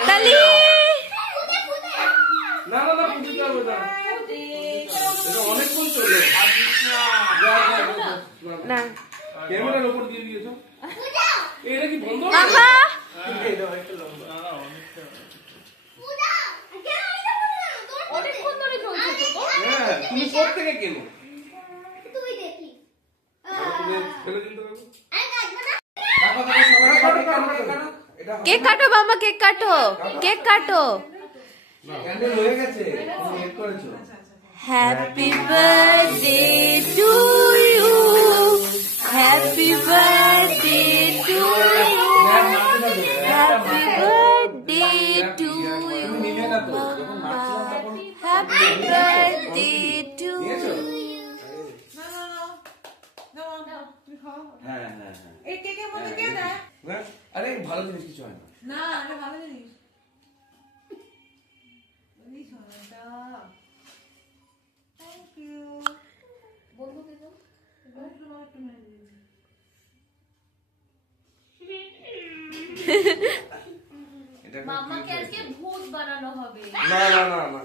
হাততালি। না না না পুজো করবে না, এটা অনেকক্ষণ চলে না ক্যামেরার উপর দিয়ে দিয়েছো, এটা কি বন্ধ মামা অনেকক্ষণ ধরে চলছে তো। হ্যাঁ তুমি সব থেকে কেন তুই দেখি তুমি ফেলে দিতে পারো। কেক কাটো মামা, কেক কাটো, কেক কাটো। ক্যান্ডেল হয়ে গেছে, তুমি এড করেছো। Happy birthday to you, happy birthday to you, happy birthday to you মামা, হ্যাপি বার্থডে টু ইউ। হ্যাঁ হ্যাঁ হ্যাঁ, এই কেকের মধ্যে কে দেয়? আরে ভালো জিনিস কিছু হয় না। না, এটা ভালো জিনিস। এই সোনাটা। Thank you. বন্ধুকে দাও। একটু মেরে দিই। এটা মামাকে আজকে ভূত বানানো হবে। না না না না,